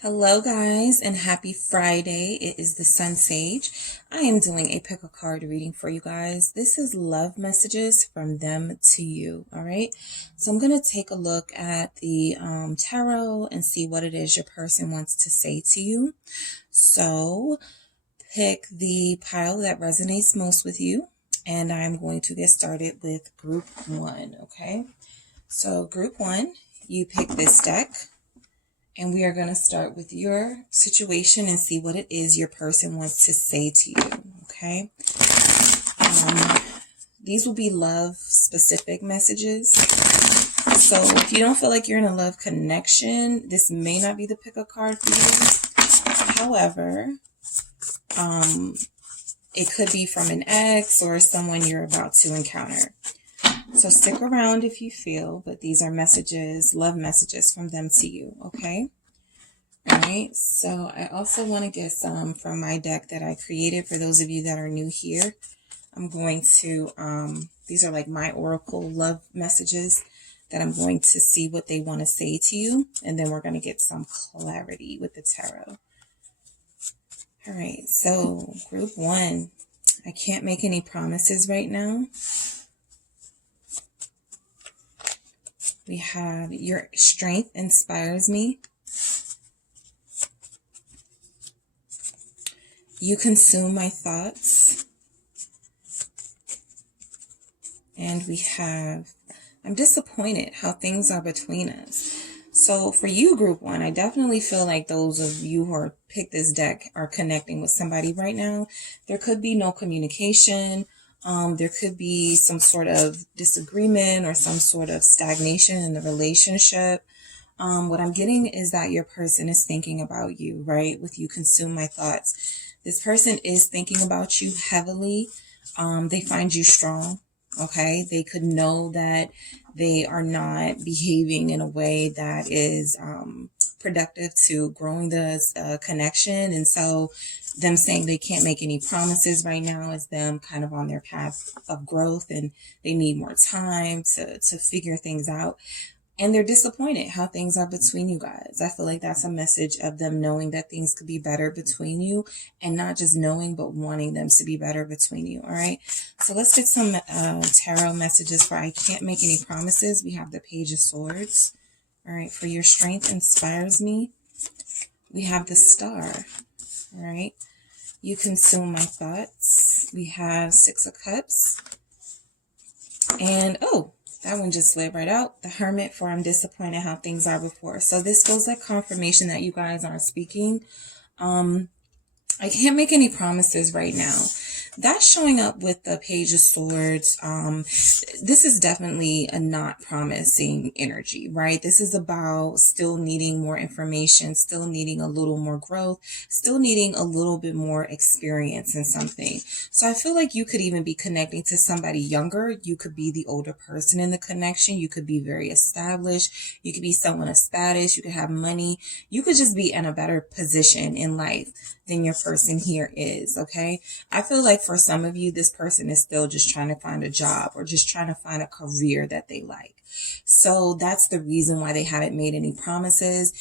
Hello guys and happy Friday. It is the Sun Sage. I am doing a pick a card reading for you guys. This is love messages from them to you. All right. So I'm going to take a look at the tarot and see what it is your person wants to say to you. So pick the pile that resonates most with you. And I'm going to get started with group 1. Okay. So group 1, you pick this deck. And we are going to start with your situation and see what it is your person wants to say to you, okay? These will be love-specific messages. So if you don't feel like you're in a love connection, this may not be the pick a card for you. However, it could be from an ex or someone you're about to encounter. So stick around if you feel, but these are messages, love messages from them to you, okay? All right, so I also want to get some from my deck that I created for those of you that are new here. I'm going to, these are like my oracle love messages that I'm going to see what they want to say to you. And then we're going to get some clarity with the tarot. All right, so group 1, I can't make any promises right now. We have your strength inspires me. You consume my thoughts. And we have, I'm disappointed how things are between us. So for you, group 1, I definitely feel like those of you who are picked this deck are connecting with somebody right now. There could be no communication. There could be some sort of disagreement or some sort of stagnation in the relationship. What I'm getting is that your person is thinking about you, right? With you consume my thoughts. This person is thinking about you heavily. They find you strong, okay? They could know that they are not behaving in a way that is productive to growing the connection. And so them saying they can't make any promises right now is them kind of on their path of growth and they need more time to figure things out. And they're disappointed how things are between you guys. I feel like that's a message of them knowing that things could be better between you and not just knowing, but wanting them to be better between you. All right. So let's get some tarot messages for I can't make any promises. We have the Page of Swords. All right. For your strength inspires me. We have the Star. All right. You consume my thoughts. We have 6 of Cups. And, oh, that one just slid right out. The Hermit for I'm disappointed how things are before. So this feels like confirmation that you guys are speaking. I can't make any promises right now. That's showing up with the Page of Swords. This is definitely a not promising energy, right? This is about still needing more information, still needing a little more growth, still needing a little bit more experience in something. So I feel like you could even be connecting to somebody younger. You could be the older person in the connection. You could be very established. You could be someone of status. You could have money. You could just be in a better position in life than your person here is, okay? I feel like for some of you, this person is still just trying to find a job or just trying to find a career that they like. So that's the reason why they haven't made any promises.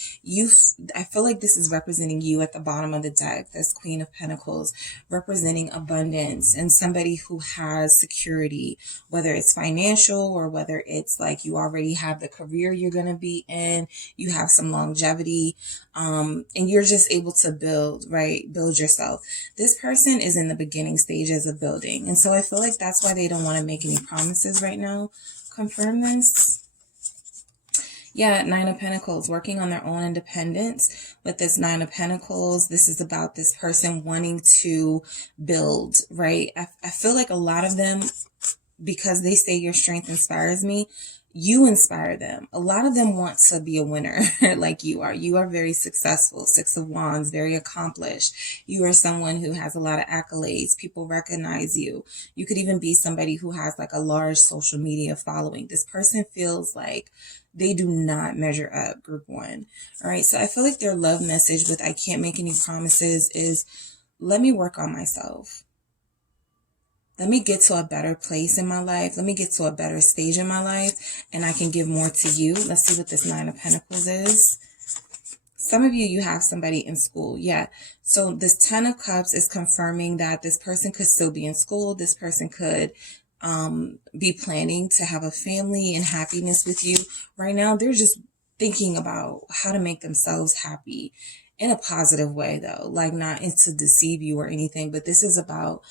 I feel like this is representing you at the bottom of the deck. That's Queen of Pentacles, representing abundance and somebody who has security, whether it's financial or whether it's like you already have the career you're going to be in, you have some longevity, and you're just able to build, right? Build yourself. This person is in the beginning stages of building. And so I feel like that's why they don't want to make any promises right now. Confirm this. Yeah, 9 of Pentacles, working on their own independence. With this 9 of Pentacles, this is about this person wanting to build, right? I feel like a lot of them, because they say your strength inspires me, you inspire them. A lot of them want to be a winner like you are. You are very successful. 6 of Wands, very accomplished. You are someone who has a lot of accolades. People recognize you. You could even be somebody who has like a large social media following. This person feels like they do not measure up, group 1. All right. So I feel like their love message with I can't make any promises is let me work on myself. Let me get to a better place in my life. Let me get to a better stage in my life and I can give more to you. Let's see what this 9 of Pentacles is. Some of you have somebody in school. Yeah. So this 10 of Cups is confirming that this person could still be in school. This person could be planning to have a family and happiness with you. Right now, they're just thinking about how to make themselves happy in a positive way, though, like not to deceive you or anything, but this is about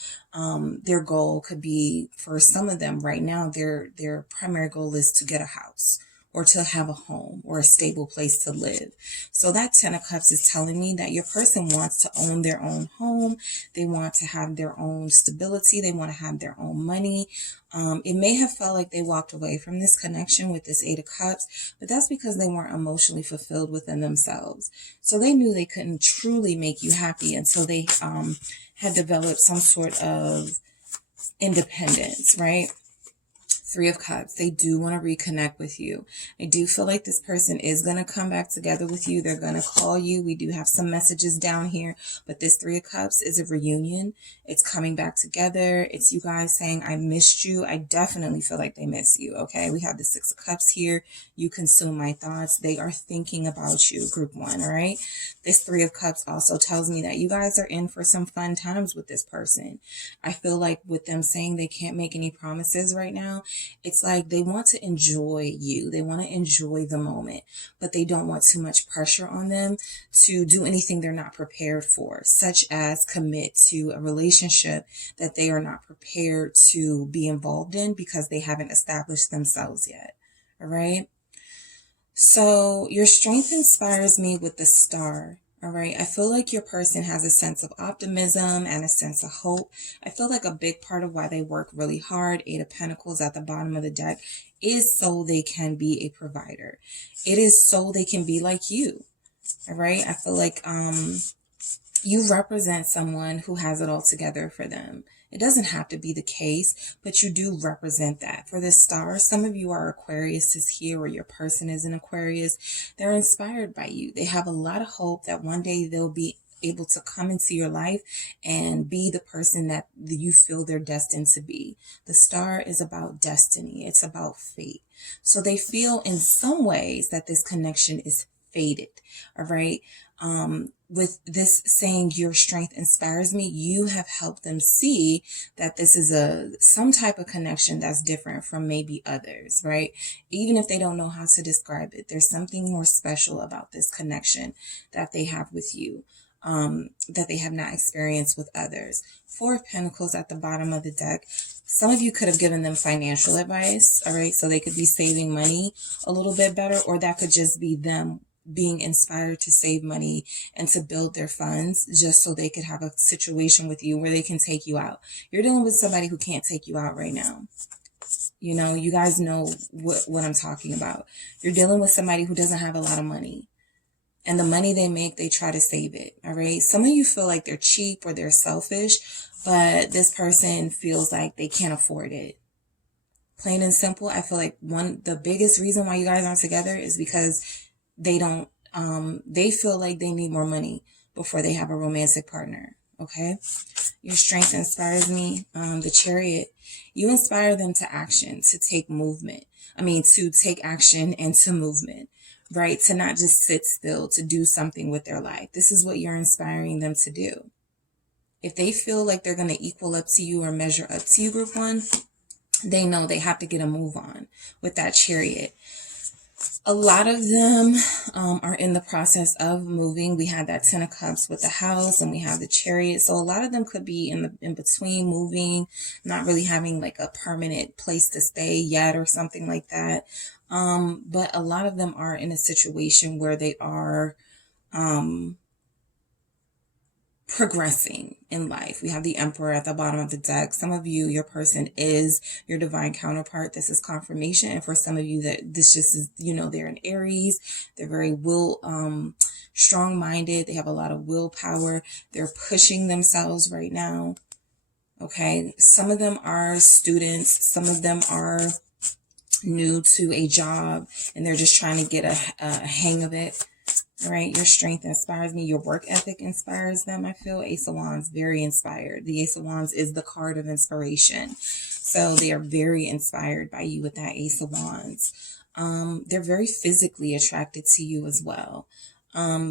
their goal could be, for some of them right now, their primary goal is to get a house or to have a home or a stable place to live. So that 10 of Cups is telling me that your person wants to own their own home. They want to have their own stability. They want to have their own money. It may have felt like they walked away from this connection with this 8 of Cups, but that's because they weren't emotionally fulfilled within themselves. So they knew they couldn't truly make you happy until they had developed some sort of independence, right? 3 of Cups, they do want to reconnect with you. I do feel like this person is going to come back together with you. They're going to call you. We do have some messages down here, but this 3 of Cups is a reunion. It's coming back together. It's you guys saying, I missed you. I definitely feel like they miss you. Okay. We have the 6 of Cups here. You consume my thoughts. They are thinking about you, group 1. All right. This 3 of Cups also tells me that you guys are in for some fun times with this person. I feel like with them saying they can't make any promises right now, it's like they want to enjoy you. They want to enjoy the moment, but they don't want too much pressure on them to do anything they're not prepared for, such as commit to a relationship that they are not prepared to be involved in because they haven't established themselves yet. All right. So your strength inspires me with the Star. All right. I feel like your person has a sense of optimism and a sense of hope. I feel like a big part of why they work really hard, 8 of Pentacles at the bottom of the deck, is so they can be a provider. It is so they can be like you. All right. I feel like you represent someone who has it all together for them. It doesn't have to be the case, but you do represent that. For the Star, some of you are Aquariuses here, or your person is an Aquarius. They're inspired by you. They have a lot of hope that one day they'll be able to come into your life and be the person that you feel they're destined to be. The Star is about destiny. It's about fate. So they feel in some ways that this connection is fated. All right. With this saying your strength inspires me, you have helped them see that this is some type of connection that's different from maybe others, right? Even if they don't know how to describe it, there's something more special about this connection that they have with you, that they have not experienced with others. 4 of Pentacles at the bottom of the deck. Some of you could have given them financial advice, all right? So they could be saving money a little bit better, or that could just be them being inspired to save money and to build their funds just so they could have a situation with you where they can take you out. You're dealing with somebody who can't take you out right now. You know, you guys know what I'm talking about. You're dealing with somebody who doesn't have a lot of money. And the money they make, they try to save it. All right. Some of you feel like they're cheap or they're selfish, but this person feels like they can't afford it. Plain and simple. I feel like the biggest reason why you guys aren't together is because they feel like they need more money before they have a romantic partner. Okay. Your strength inspires me. The Chariot, you inspire them to action, to take movement. To take action and to movement, right? To not just sit still, to do something with their life. This is what you're inspiring them to do. If they feel like they're going to equal up to you or measure up to you, group 1, they know they have to get a move on with that Chariot. A lot of them are in the process of moving. We had that 10 of Cups with the house, and we have the Chariot. So a lot of them could be in between, moving, not really having like a permanent place to stay yet or something like that. But a lot of them are in a situation where they are progressing in life. We have the Emperor at the bottom of the deck. Some of you, your person is your divine counterpart. This is confirmation. And for some of you, that this just is, they're an Aries. They're very strong-minded. They have a lot of willpower. They're pushing themselves right now. Okay. Some of them are students. Some of them are new to a job and they're just trying to get a hang of it. All right, your strength inspires me. Your work ethic inspires them, I feel. Ace of Wands, very inspired. The Ace of Wands is the card of inspiration. So they are very inspired by you with that Ace of Wands. They're very physically attracted to you as well.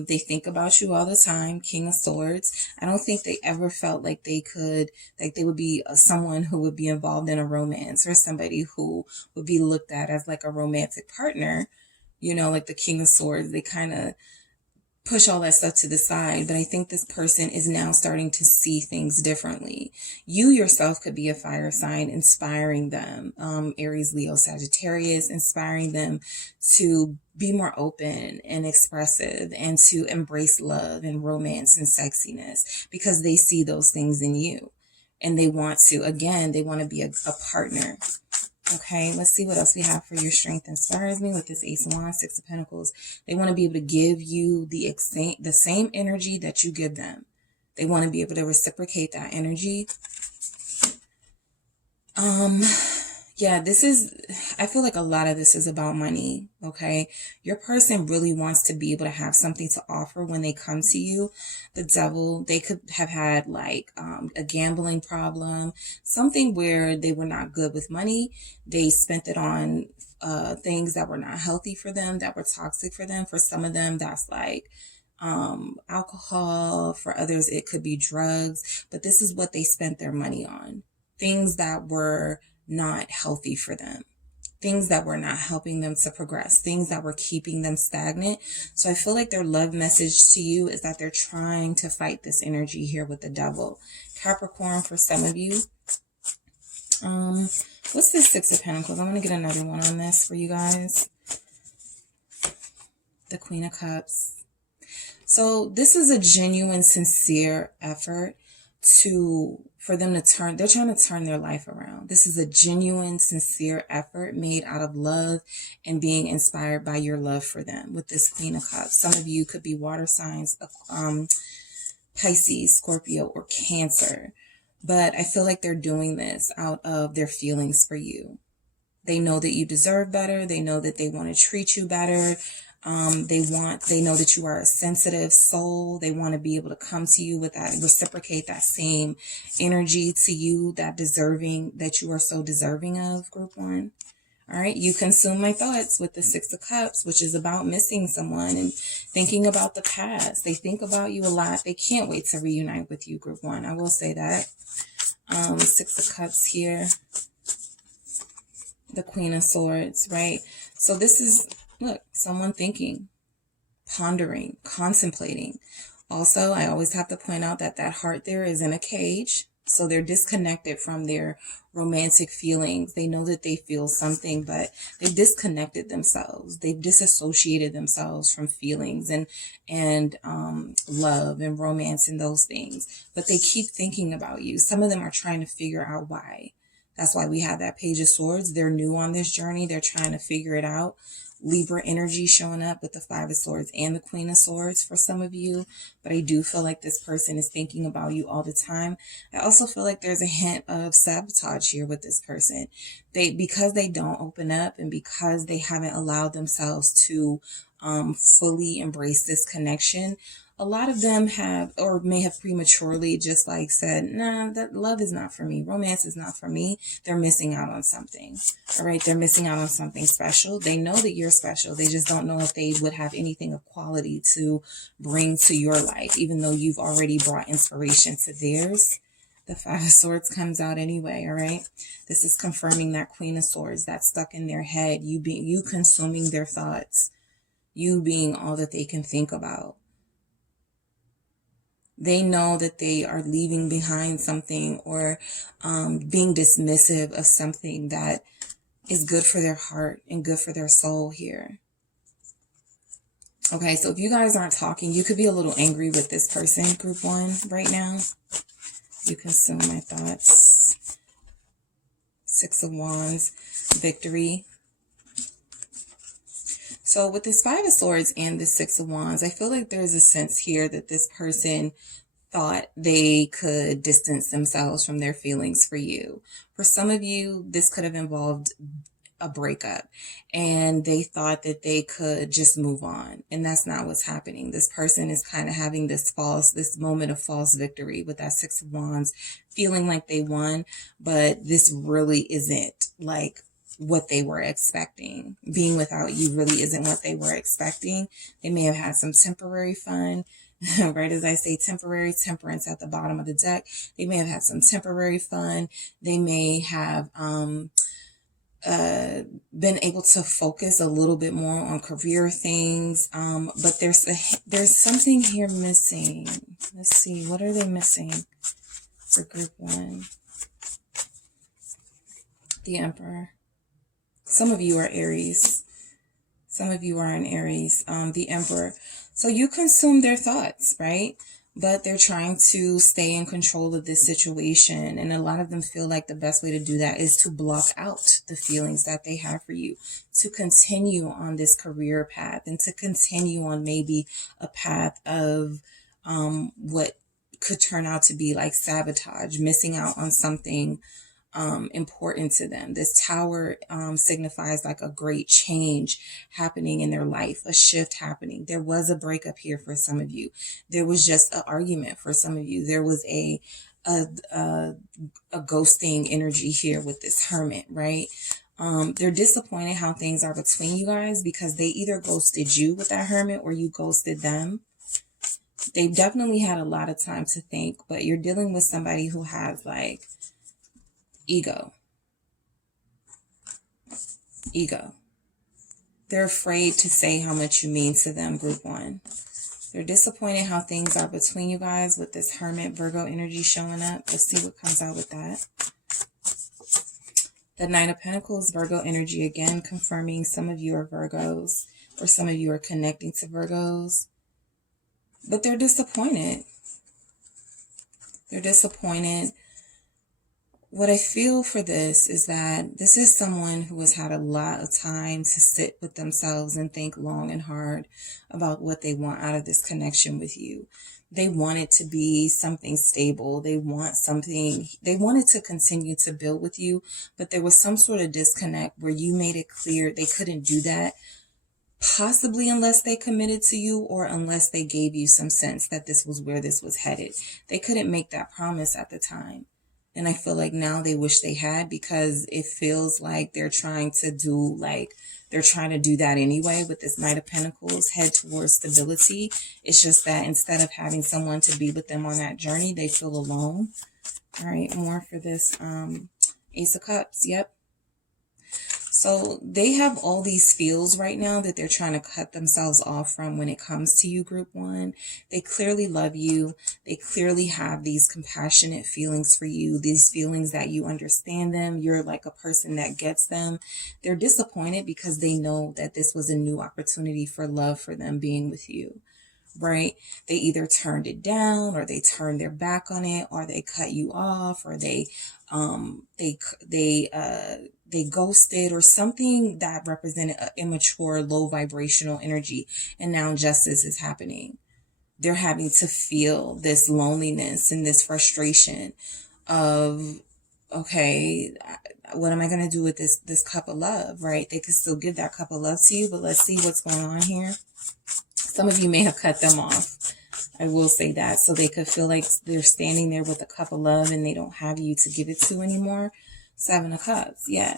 They think about you all the time. King of Swords. I don't think they ever felt like they would be someone who would be involved in a romance, or somebody who would be looked at as like a romantic partner. You know, like the King of Swords, they kind of push all that stuff to the side. But I think this person is now starting to see things differently. You yourself could be a fire sign, inspiring them. Aries, Leo, Sagittarius, inspiring them to be more open and expressive, and to embrace love and romance and sexiness, because they see those things in you. And they want to, again, they want to be a partner. Okay, let's see what else we have for your strength inspires me with this Ace of Wands, Six of Pentacles. They want to be able to give you the same energy that you give them. They want to be able to reciprocate that energy. Yeah, I feel like a lot of this is about money, okay? Your person really wants to be able to have something to offer when they come to you. The Devil, they could have had like a gambling problem, something where they were not good with money. They spent it on things that were not healthy for them, that were toxic for them. For some of them, that's like alcohol. For others, it could be drugs. But this is what they spent their money on. Things that were not healthy for them, things that were not helping them to progress, things that were keeping them stagnant. So I feel like their love message to you is that they're trying to fight this energy here with the Devil. Capricorn, for some of you, what's this Six of Pentacles? I want to get another one on this for you guys. The Queen of Cups. So this is a genuine, sincere effort for them to turn, they're trying to turn their life around. This is a genuine, sincere effort made out of love and being inspired by your love for them with this Queen of Cups. Some of you could be water signs, Pisces, Scorpio, or Cancer. But I feel like they're doing this out of their feelings for you. They know that you deserve better. They know that they want to treat you better. They know that you are a sensitive soul. They want to be able to come to you with that, reciprocate that same energy to you, that you are so deserving of, group one. All right. You consume my thoughts with the Six of Cups, which is about missing someone and thinking about the past. They think about you a lot. They can't wait to reunite with you, group one. I will say that. Six of Cups here. The Queen of Swords, right? So this is, look, someone thinking, pondering, contemplating. Also, I always have to point out that heart there is in a cage. So they're disconnected from their romantic feelings. They know that they feel something, but they've disconnected themselves. They've disassociated themselves from feelings and love and romance and those things. But they keep thinking about you. Some of them are trying to figure out why. That's why we have that Page of Swords. They're new on this journey. They're trying to figure it out. Libra energy showing up with the Five of Swords and the Queen of Swords for some of you. But I do feel like this person is thinking about you all the time. I also feel like there's a hint of sabotage here with this person. Because they don't open up and because they haven't allowed themselves to fully embrace this connection, a lot of them have, or may have prematurely just like said, nah, that love is not for me. Romance is not for me. They're missing out on something. All right. They're missing out on something special. They know that you're special. They just don't know if they would have anything of quality to bring to your life, even though you've already brought inspiration to theirs. The Five of Swords comes out anyway. All right. This is confirming that Queen of Swords that's stuck in their head. You consuming their thoughts, you being all that they can think about. They know that they are leaving behind something or being dismissive of something that is good for their heart and good for their soul here. Okay, so if you guys aren't talking, you could be a little angry with this person, group one, right now. You consume my thoughts. Six of Wands, victory. So with this Five of Swords and the Six of Wands, I feel like there's a sense here that this person thought they could distance themselves from their feelings for you. For some of you, this could have involved a breakup and they thought that they could just move on. And that's not what's happening. This person is kind of having this moment of false victory with that Six of Wands, feeling like they won, but this really isn't like what they were expecting. Being without you really isn't what they were expecting. They may have had some temporary fun, right? As I say, temporary temperance at the bottom of the deck. They may have had some temporary fun. They may have been able to focus a little bit more on career things. But there's something here missing. Let's see, what are they missing for group one? The Emperor. Some of you are Aries. Some of you are in Aries. The Emperor. So you consume their thoughts, right? But they're trying to stay in control of this situation. And a lot of them feel like the best way to do that is to block out the feelings that they have for you, to continue on this career path and to continue on maybe a path of what could turn out to be like sabotage, missing out on something important to them. This tower signifies like a great change happening in their life, a shift happening. There was a breakup here for some of you. There was just an argument for some of you. There was a ghosting energy here with this Hermit, right? They're disappointed how things are between you guys because they either ghosted you with that Hermit or you ghosted them. They've definitely had a lot of time to think, but you're dealing with somebody who has like ego. They're afraid to say how much you mean to them, group one. They're disappointed how things are between you guys with this Hermit Virgo energy showing up. Let's see what comes out with that. The Knight of Pentacles, Virgo energy again, confirming some of you are Virgos or some of you are connecting to Virgos. But they're disappointed. They're disappointed. What I feel for this is that this is someone who has had a lot of time to sit with themselves and think long and hard about what they want out of this connection with you. They want it to be something stable. They want something, they wanted to continue to build with you, but there was some sort of disconnect where you made it clear they couldn't do that, possibly unless they committed to you or unless they gave you some sense that this was where this was headed. They couldn't make that promise at the time. And I feel like now they wish they had, because it feels like they're trying to do that anyway with this Knight of Pentacles, head towards stability. It's just that instead of having someone to be with them on that journey, they feel alone. All right, more for this Ace of Cups. Yep. So they have all these feels right now that they're trying to cut themselves off from when it comes to you, group one. They clearly love you. They clearly have these compassionate feelings for you, these feelings that you understand them. You're like a person that gets them. They're disappointed because they know that this was a new opportunity for love for them being with you. Right? They either turned it down or they turned their back on it, or they cut you off, or they ghosted, or something that represented an immature, low vibrational energy. And now justice is happening. They're having to feel this loneliness and this frustration of, okay, what am I going to do with this cup of love, right? They could still give that cup of love to you, but let's see what's going on here. Some of you may have cut them off. I will say that. So they could feel like they're standing there with a cup of love and they don't have you to give it to anymore. Seven of Cups. Yeah.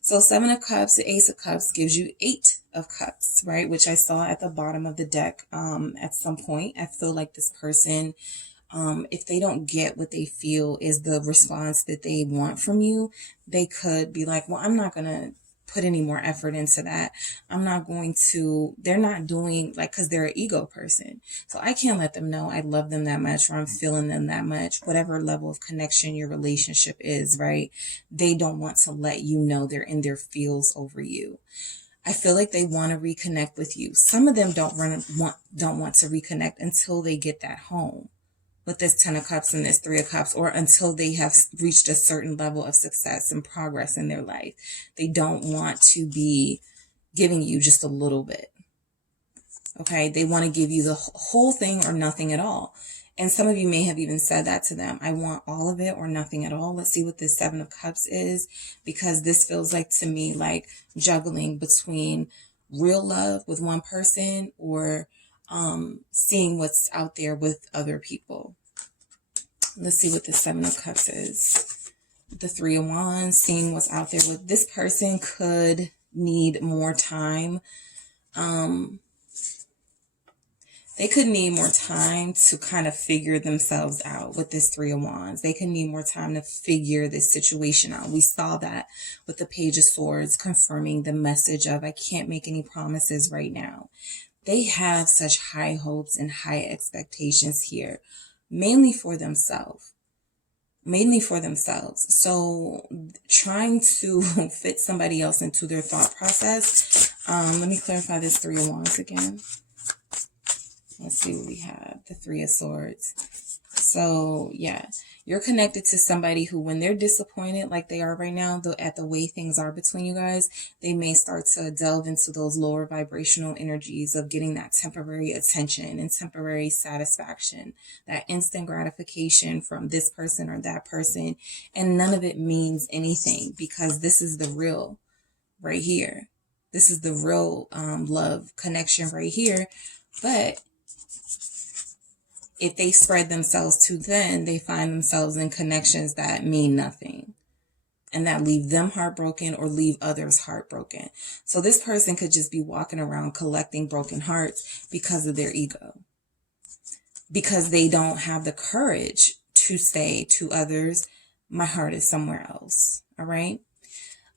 So Seven of Cups, the Ace of Cups gives you Eight of Cups, right? Which I saw at the bottom of the deck at some point. I feel like this person, if they don't get what they feel is the response that they want from you, they could be like, well, I'm not going to put any more effort into that. I'm not going to, they're not doing like, cause they're an ego person. So I can't let them know I love them that much, or I'm feeling them that much, whatever level of connection your relationship is, right? They don't want to let you know they're in their feels over you. I feel like they want to reconnect with you. Some of them don't want to reconnect until they get that home with this Ten of Cups and this Three of Cups, or until they have reached a certain level of success and progress in their life. They don't want to be giving you just a little bit. Okay. They want to give you the whole thing or nothing at all. And some of you may have even said that to them. I want all of it or nothing at all. Let's see what this Seven of Cups is, because this feels like to me like juggling between real love with one person or seeing what's out there with other people. Let's see what the Seven of Cups is. the Three of Wands, seeing what's out there with this person could need more time. They could need more time to kind of figure themselves out with this Three of Wands. They could need more time to figure this situation out. We saw that with the Page of Swords, confirming the message of, I can't make any promises right now. They have such high hopes and high expectations here, mainly for themselves. So trying to fit somebody else into their thought process. Let me clarify this Three of Wands again. Let's see what we have. The Three of Swords. So yeah, you're connected to somebody who, when they're disappointed like they are right now, at the way things are between you guys, they may start to delve into those lower vibrational energies of getting that temporary attention and temporary satisfaction, that instant gratification from this person or that person. And none of it means anything, because this is the real right here. This is the real love connection right here. But if they spread themselves too thin, they find themselves in connections that mean nothing and that leave them heartbroken or leave others heartbroken. So this person could just be walking around collecting broken hearts because of their ego, because they don't have the courage to say to others, my heart is somewhere else. All right.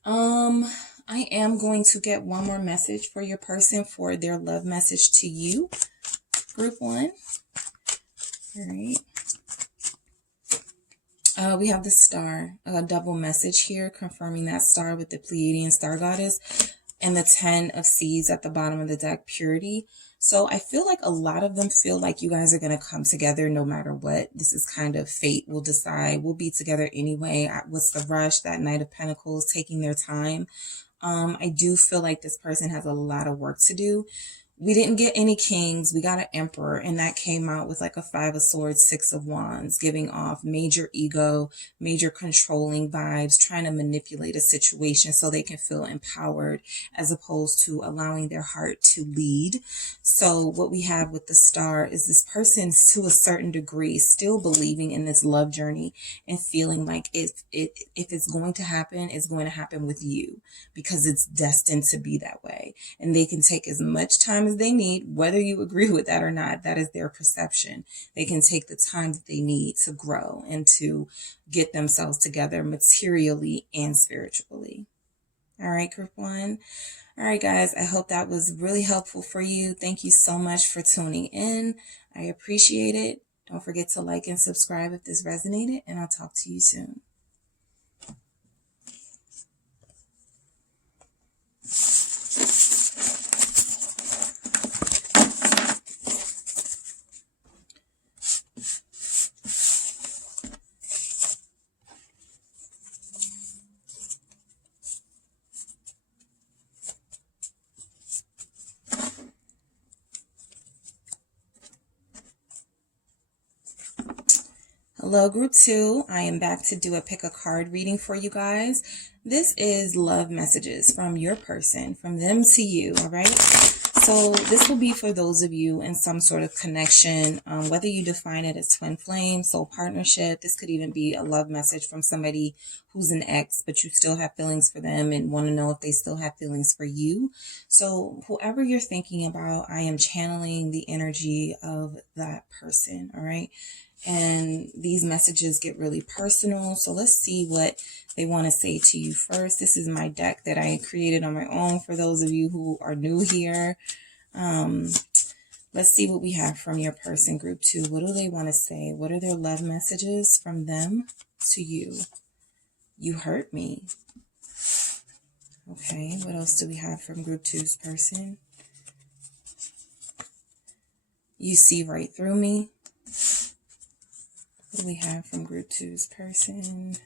I am going to get one more message for your person for their love message to you, group 1. All right. We have the star, a double message here, confirming that star with the Pleiadian star goddess, and the 10 of Seeds at the bottom of the deck, purity. So I feel like a lot of them feel like you guys are going to come together no matter what. This is kind of fate will decide. We'll be together anyway. What's the rush? That Knight of Pentacles, taking their time. I do feel like this person has a lot of work to do. We didn't get any kings. We got an emperor, and that came out with like a 5 of Swords, 6 of Wands, giving off major ego, major controlling vibes, trying to manipulate a situation so they can feel empowered as opposed to allowing their heart to lead. So what we have with the star is this person, to a certain degree, still believing in this love journey and feeling like if it's going to happen, it's going to happen with you, because it's destined to be that way. And they can take as much time as they need, whether you agree with that or not. That is their perception. They can take the time that they need to grow and to get themselves together materially and spiritually. All right, group 1. All right, guys, I hope that was really helpful for you. Thank you so much for tuning in. I appreciate it. Don't forget to like and subscribe if this resonated, and I'll talk to you soon. Hello, group 2. I am back to do a pick a card reading for you guys. This is love messages from your person, from them to you, all right? So this will be for those of you in some sort of connection, whether you define it as twin flame, soul partnership. This could even be a love message from somebody who's an ex, but you still have feelings for them and want to know if they still have feelings for you. So whoever you're thinking about, I am channeling the energy of that person, all right? And these messages get really personal. So let's see what they want to say to you first. This is my deck that I created on my own for those of you who are new here. Let's see what we have from your person, group 2. What do they want to say? What are their love messages from them to you? You hurt me. Okay, what else do we have from group 2's person? You see right through me. What do we have from group 2's person?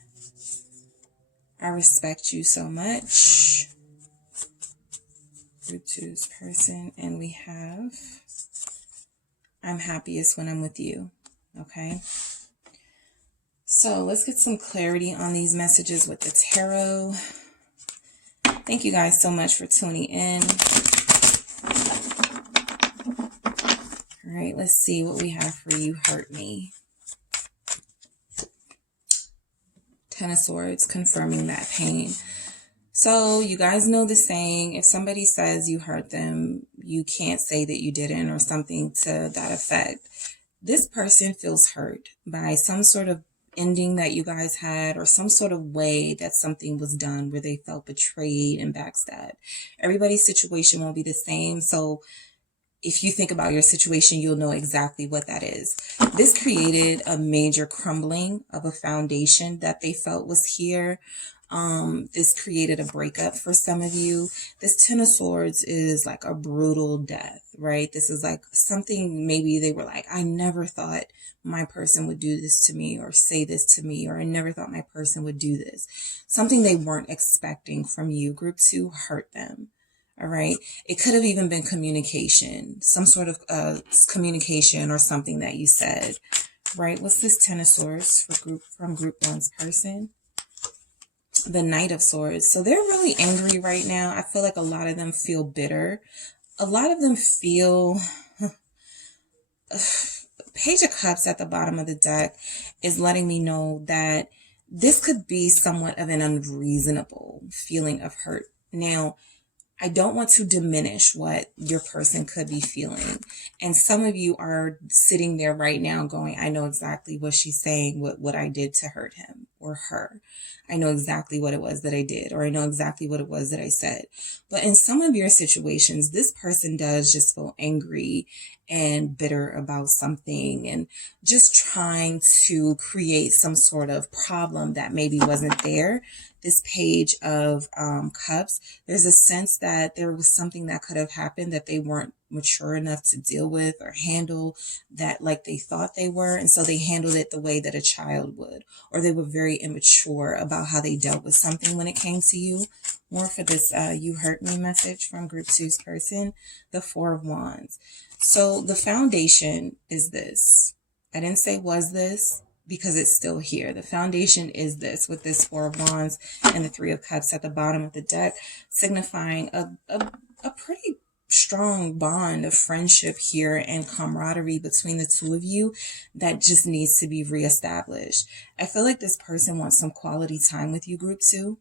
I respect you so much. Group 2's person. And we have, I'm happiest when I'm with you. Okay. So let's get some clarity on these messages with the tarot. Thank you guys so much for tuning in. All right, let's see what we have for you. Hurt me. Ten of Swords, confirming that pain. So you guys know the saying, if somebody says you hurt them, you can't say that you didn't, or something to that effect. This person feels hurt by some sort of ending that you guys had, or some sort of way that something was done where they felt betrayed and backstabbed. Everybody's situation won't be the same. So if you think about your situation, you'll know exactly what that is. This created a major crumbling of a foundation that they felt was here. This created a breakup for some of you. This Ten of Swords is like a brutal death, right? This is like something maybe they were like, I never thought my person would do this to me or say this to me, or I never thought my person would do this. Something they weren't expecting from you. Group 2 hurt them. All right. It could have even been communication, some sort of communication or something that you said, right? What's this Ten of Swords from group 1's person? The Knight of Swords. So they're really angry right now. I feel like a lot of them feel bitter. A lot of them feel Page of Cups at the bottom of the deck is letting me know that this could be somewhat of an unreasonable feeling of hurt. Now, I don't want to diminish what your person could be feeling. And some of you are sitting there right now going, I know exactly what she's saying, what I did to hurt him or her. I know exactly what it was that I did, or I know exactly what it was that I said. But in some of your situations, this person does just feel angry and bitter about something and just trying to create some sort of problem that maybe wasn't there. This Page of Cups, there's a sense that there was something that could have happened that they weren't mature enough to deal with or handle that like they thought they were. And so they handled it the way that a child would, or they were very immature about how they dealt with something when it came to you. More for this you hurt me message from group 2's person, the Four of Wands. So the foundation is this. I didn't say was this, because it's still here. The foundation is this, with this Four of Wands and the Three of Cups at the bottom of the deck, signifying a pretty strong bond of friendship here and camaraderie between the two of you that just needs to be reestablished. I feel like this person wants some quality time with you, group 2.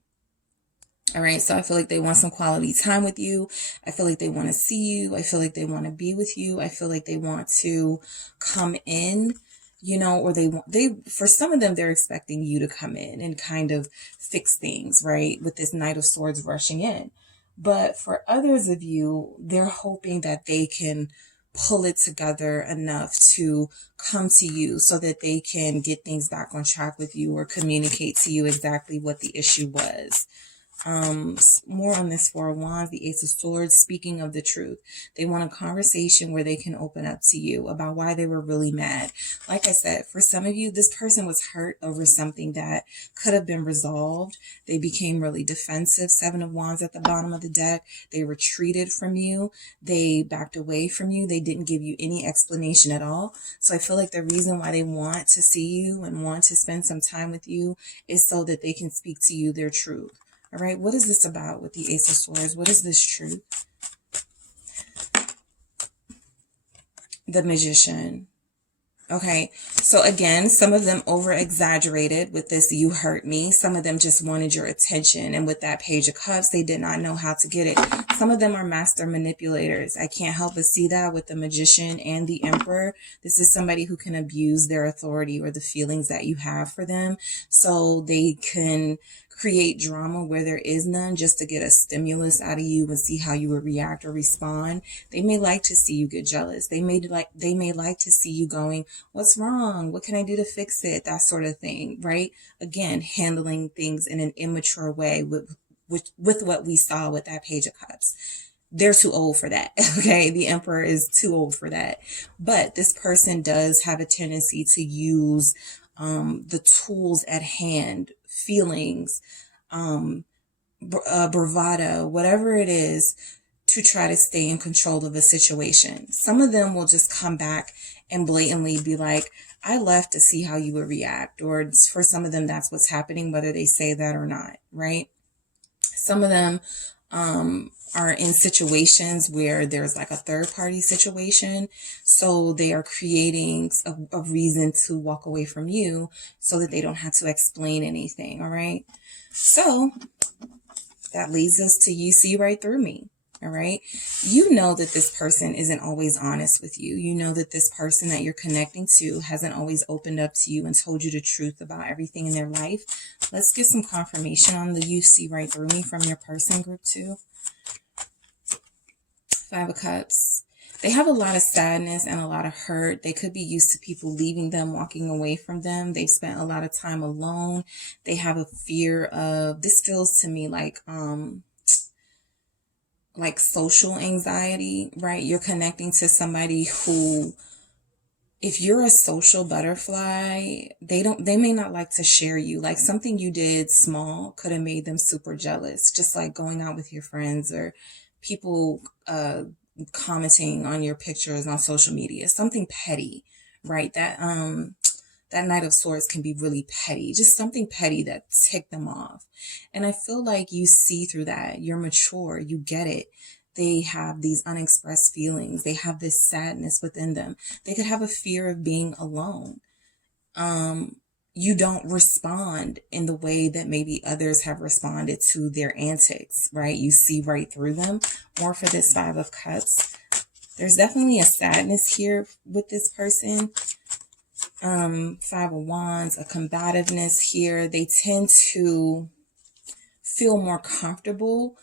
All right, so I feel like they want some quality time with you. I feel like they want to see you. I feel like they want to be with you. I feel like they want to come in, you know, or for some of them, they're expecting you to come in and kind of fix things, right? With this Knight of Swords rushing in. But for others of you, they're hoping that they can pull it together enough to come to you so that they can get things back on track with you or communicate to you exactly what the issue was. More on this Four of Wands, the Ace of Swords, speaking of the truth. They want a conversation where they can open up to you about why they were really mad. Like I said, for some of you, this person was hurt over something that could have been resolved. They became really defensive. Seven of Wands at the bottom of the deck. They retreated from you. They backed away from you. They didn't give you any explanation at all. So I feel like the reason why they want to see you and want to spend some time with you is so that they can speak to you their truth. All right, what is this about with the Ace of Swords? What is this truth? The Magician. Okay, so again, some of them over-exaggerated with this you hurt me. Some of them just wanted your attention. And with that Page of Cups, they did not know how to get it. Some of them are master manipulators. I can't help but see that with the Magician and the Emperor. This is somebody who can abuse their authority or the feelings that you have for them. So they can create drama where there is none just to get a stimulus out of you and see how you would react or respond. They may like to see you get jealous. They may like to see you going, what's wrong? What can I do to fix it? That sort of thing, right? Again, handling things in an immature way with what we saw with that Page of Cups. They're too old for that. Okay. The Emperor is too old for that. But this person does have a tendency to use the tools at hand, feelings, bravado, whatever it is, to try to stay in control of a situation. Some of them will just come back and blatantly be like, I left to see how you would react. Or for some of them, that's what's happening, whether they say that or not, right? Some of them are in situations where there's like a third party situation. So they are creating a reason to walk away from you so that they don't have to explain anything. All right. So that leads us to you see right through me. All right. You know that this person isn't always honest with you. You know that this person that you're connecting to hasn't always opened up to you and told you the truth about everything in their life. Let's get some confirmation on the you see right through me from your person, group 2. 5 of Cups. They have a lot of sadness and a lot of hurt. They could be used to people leaving them, walking away from them. They've spent a lot of time alone. They have a fear of, this feels to me like social anxiety, right? You're connecting to somebody who, if you're a social butterfly, they may not like to share you. Like something you did small could have made them super jealous, just like going out with your friends or people commenting on your pictures on social media, something petty, right? That Knight of Swords can be really petty, just something petty that ticked them off. And I feel like you see through that. You're mature. You get it. They have these unexpressed feelings. They have this sadness within them. They could have a fear of being alone. You don't respond in the way that maybe others have responded to their antics, right? You see right through them. More for this 5 of Cups. There's definitely a sadness here with this person. 5 of Wands, a combativeness here. They tend to feel more comfortable.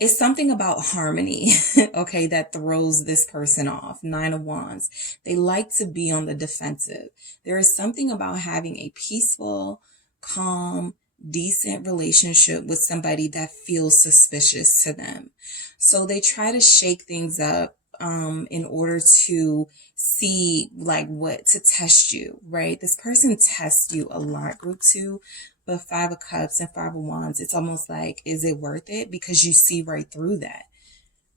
It's something about harmony, okay, that throws this person off. 9 of Wands. They like to be on the defensive. There is something about having a peaceful, calm, decent relationship with somebody that feels suspicious to them. So they try to shake things up in order to see like what to test you, right? This person tests you a lot, group 2. But 5 of Cups and 5 of Wands, it's almost like, is it worth it? Because you see right through that,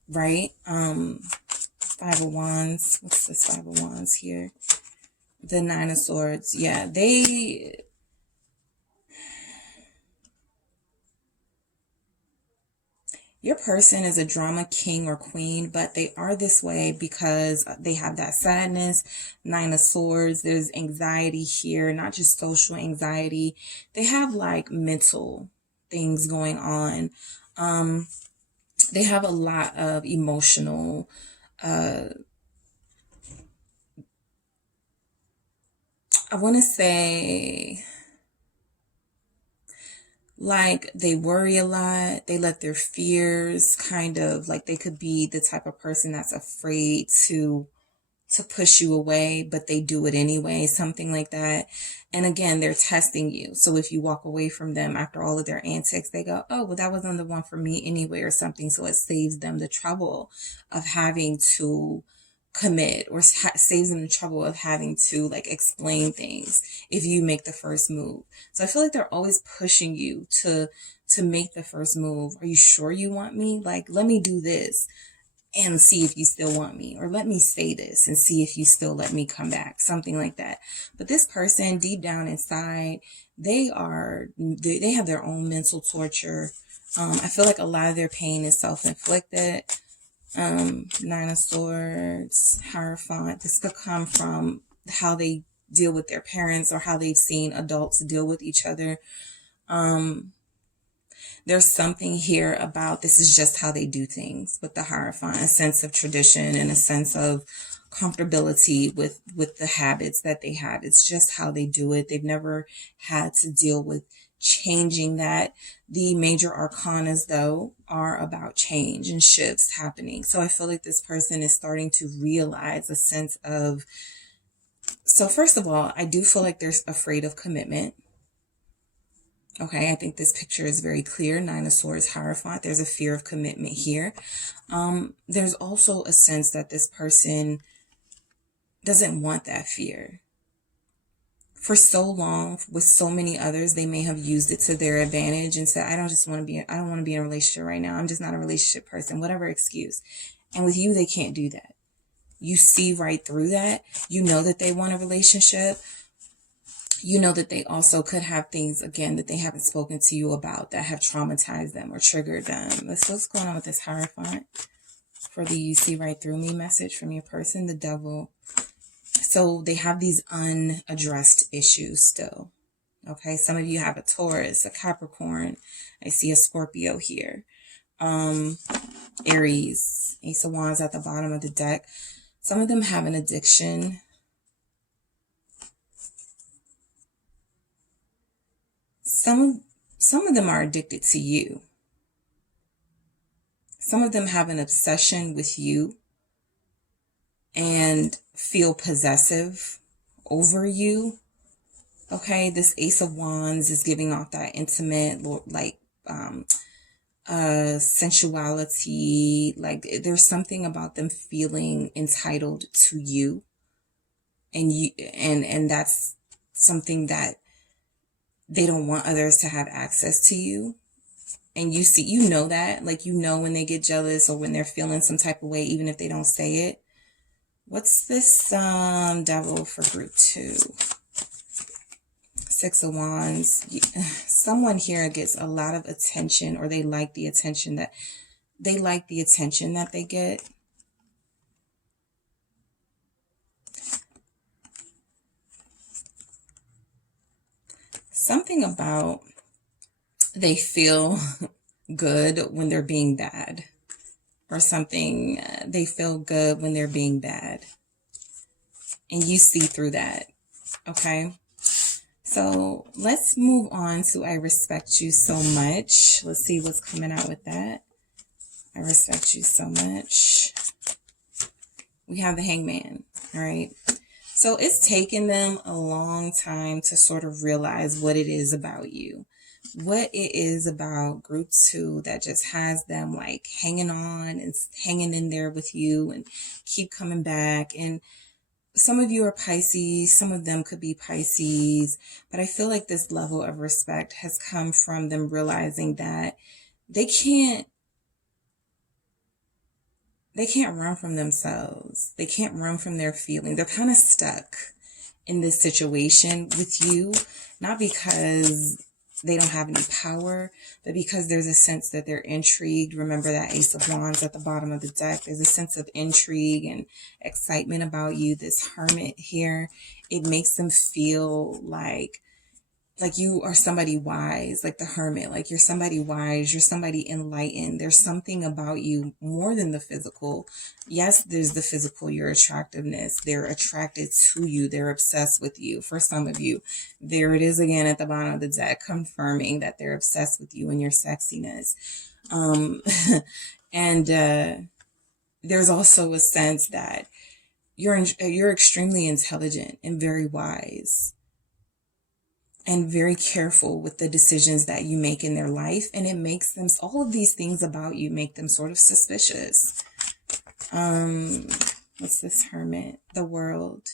right? 5 of Wands. What's this 5 of Wands here? The 9 of Swords. Yeah, your person is a drama king or queen, but they are this way because they have that sadness. 9 of Swords. There's anxiety here, not just social anxiety. They have like mental things going on. They have a lot of emotional, I want to say, like they worry a lot. They let their fears kind of like, they could be the type of person that's afraid to push you away, but they do it anyway, something like that. And again, they're testing you. So if you walk away from them after all of their antics, they go, oh, well, that wasn't the one for me anyway, or something. So it saves them the trouble of having to commit, or saves them the trouble of having to like explain things if you make the first move. So I feel like they're always pushing you to make the first move. Are you sure you want me? Like, let me do this and see if you still want me, or let me say this and see if you still let me come back, something like that. But this person deep down inside, they have their own mental torture. I feel like a lot of their pain is self-inflicted. 9 of Swords, Hierophant. This could come from how they deal with their parents or how they've seen adults deal with each other. There's something here about this is just how they do things with the Hierophant, a sense of tradition and a sense of comfortability with the habits that they have. It's just how they do it. They've never had to deal with changing that. The major arcanas, though, are about change and shifts happening. So I feel like this person is starting to realize a sense of, so first of all, I do feel like they're afraid of commitment. Okay, I think this picture is very clear. 9 of Swords, Hierophant. There's a fear of commitment here. There's also a sense that this person doesn't want that fear. For so long, with so many others, they may have used it to their advantage and said, I don't want to be in a relationship right now. I'm just not a relationship person, whatever excuse. And with you, they can't do that. You see right through that. You know that they want a relationship. you know that they also could have things, again, that they haven't spoken to you about that have traumatized them or triggered them. Let's see what's going on with this Hierophant for the "you see right through me" message from your person, the Devil. So they have these unaddressed issues still. Okay, some of you have a Taurus, a Capricorn. I see a Scorpio here. Aries, Ace of Wands at the bottom of the deck. Some of them have an addiction. Some of them are addicted to you. Some of them have an obsession with you and feel possessive over you. Okay, this Ace of Wands is giving off that intimate, like, sensuality. Like, there's something about them feeling entitled to you, and that's something that they don't want others to have access to you. And you see, you know that, like, you know when they get jealous or when they're feeling some type of way, even if they don't say it. What's this Devil for group 2? Six of Wands. Someone here gets a lot of attention, or they like the attention that they get. Something about they feel good when they're being bad, or something. They feel good when they're being bad, and you see through that. Okay. So let's move on to "I respect you so much." Let's see what's coming out with that. I respect you so much. We have the Hangman. All right. So it's taken them a long time to sort of realize what it is about you. What it is about group 2 that just has them like hanging on and hanging in there with you and keep coming back. And some of you are Pisces, some of them could be Pisces, but I feel like this level of respect has come from them realizing that they can't run from themselves. They can't run from their feelings. They're kind of stuck in this situation with you, not because they don't have any power, but because there's a sense that they're intrigued. Remember that Ace of Wands at the bottom of the deck. There's a sense of intrigue and excitement about you. This Hermit here, it makes them feel like you are somebody wise, like the Hermit, like you're somebody wise, you're somebody enlightened. There's something about you more than the physical. Yes, there's the physical, your attractiveness. They're attracted to you. They're obsessed with you. For some of you, there it is again at the bottom of the deck, confirming that they're obsessed with you and your sexiness. And there's also a sense that you're extremely intelligent and very wise, and very careful with the decisions that you make in their life. And it makes them, all of these things about you make them sort of suspicious. What's this Hermit? The World.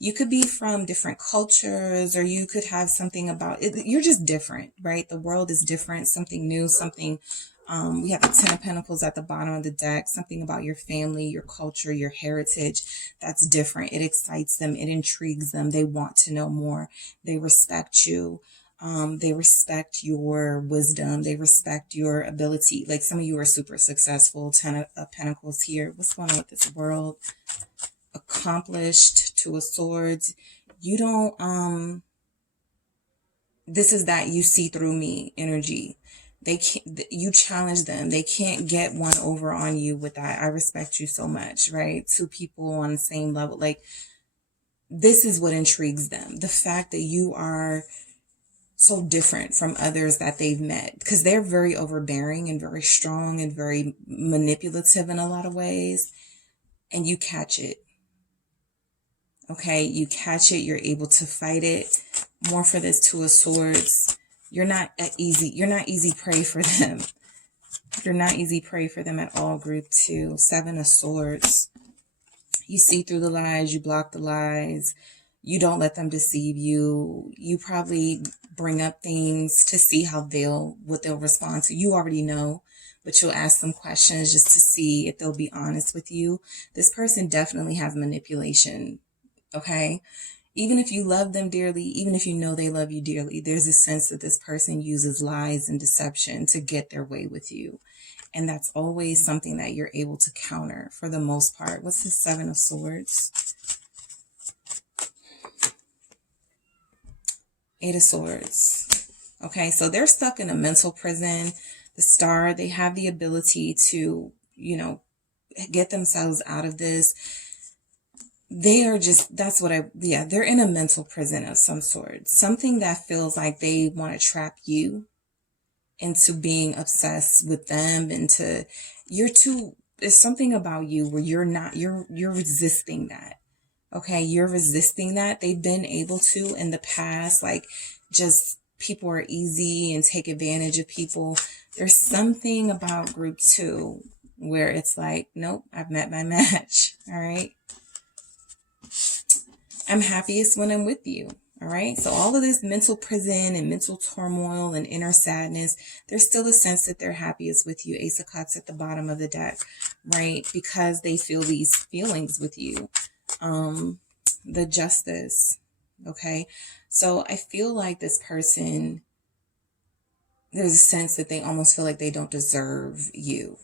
You could be from different cultures, or you could have something about it. You're just different, right? The world is different, something new, something. We have the Ten of Pentacles at the bottom of the deck, something about your family, your culture, your heritage that's different. It excites them. It intrigues them. They want to know more. They respect you. They respect your wisdom. They respect your ability. Like some of you are super successful. Ten of Pentacles here. What's going on with this World? Accomplished, Two of Swords. You don't, this is that "you see through me" energy. They can't, you challenge them. They can't get one over on you with that "I respect you so much," right? Two people on the same level. Like, this is what intrigues them. The fact that you are so different from others that they've met, because they're very overbearing and very strong and very manipulative in a lot of ways. And you catch it. Okay. You catch it. You're able to fight it. More for this Two of Swords. You're not easy prey for them. You're not easy prey for them at all, group 2. Seven of Swords. You see through the lies. You block the lies. You don't let them deceive you. You probably bring up things to see what they'll respond to. You already know, but you'll ask them questions just to see if they'll be honest with you. This person definitely has manipulation. Okay. Even if you love them dearly, even if you know they love you dearly, there's a sense that this person uses lies and deception to get their way with you. And that's always something that you're able to counter for the most part. What's the Seven of Swords? Eight of Swords. Okay, so they're stuck in a mental prison. The Star, they have the ability to, you know, get themselves out of this. They are just, they're in a mental prison of some sort. Something that feels like they want to trap you into being obsessed with them, there's something about you where you're resisting that. Okay, you're resisting that. They've been able to in the past, like, just people are easy and take advantage of people. There's something about group 2 where it's like, nope, I've met my match. All right. I'm happiest when I'm with you. All right. So all of this mental prison and mental turmoil and inner sadness, there's still a sense that they're happiest with you. Ace of Cups at the bottom of the deck, right? Because they feel these feelings with you. The Justice. Okay. So I feel like this person, there's a sense that they almost feel like they don't deserve you.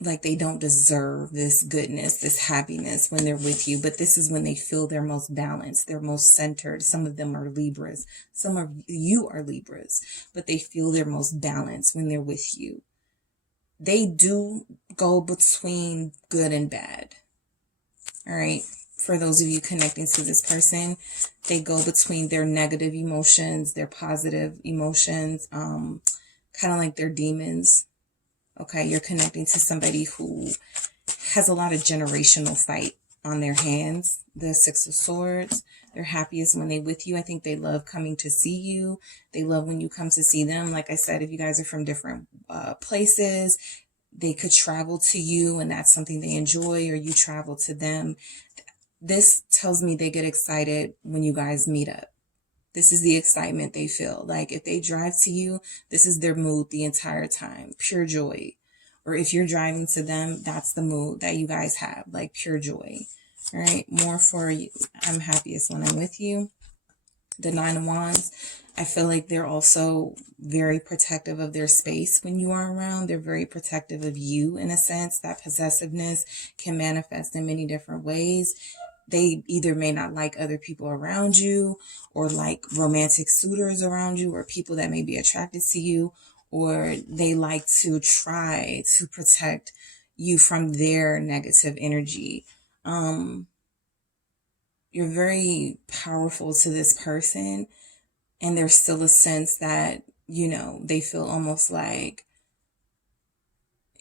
Like they don't deserve this goodness, this happiness when they're with you. But this is when they feel their most balanced, their most centered. Some of them are Libras. Some of you are Libras. But they feel their most balanced when they're with you. They do go between good and bad. All right. For those of you connecting to this person, they go between their negative emotions, their positive emotions, kind of like their demons. Okay, you're connecting to somebody who has a lot of generational fight on their hands. The Six of Swords, they're happiest when they're with you. I think they love coming to see you. They love when you come to see them. Like I said, if you guys are from different places, they could travel to you and that's something they enjoy, or you travel to them. This tells me they get excited when you guys meet up. This is the excitement they feel. Like if they drive to you, this is their mood the entire time. Pure joy. Or if you're driving to them, that's the mood that you guys have. Like pure joy. All right. More for you. I'm happiest when I'm with you. The Nine of Wands. I feel like they're also very protective of their space when you are around. They're very protective of you in a sense. That possessiveness can manifest in many different ways. They either may not like other people around you, or like romantic suitors around you, or people that may be attracted to you, or they like to try to protect you from their negative energy. You're very powerful to this person, and there's still a sense that, you know, they feel almost like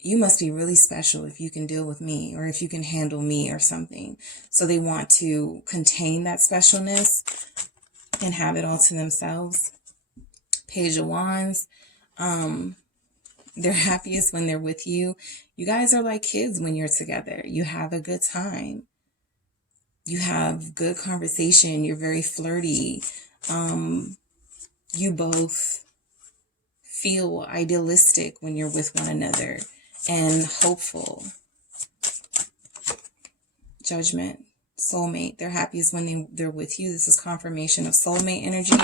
you must be really special if you can deal with me, or if you can handle me or something. So they want to contain that specialness and have it all to themselves. Page of Wands. They're happiest when they're with you. You guys are like kids when you're together. You have a good time. You have good conversation. You're very flirty. You both feel idealistic when you're with one another. And hopeful. Judgment. Soulmate. They're happiest when they're with you. This is confirmation of soulmate energy.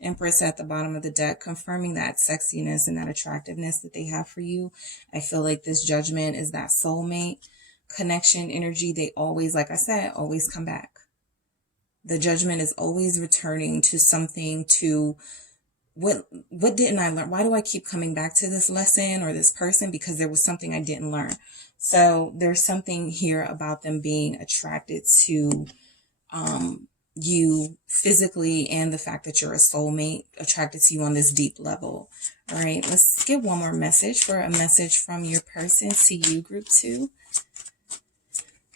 Empress at the bottom of the deck, confirming that sexiness and that attractiveness that they have for you. I feel like this Judgment is that soulmate connection energy. They always, like I said, always come back. The Judgment is always returning to something, to what didn't I learn? Why do I keep coming back to this lesson or this person? Because there was something I didn't learn. So there's something here about them being attracted to you physically, and the fact that you're a soulmate, attracted to you on this deep level. All right, let's get one more message for a message from your person to you, group 2.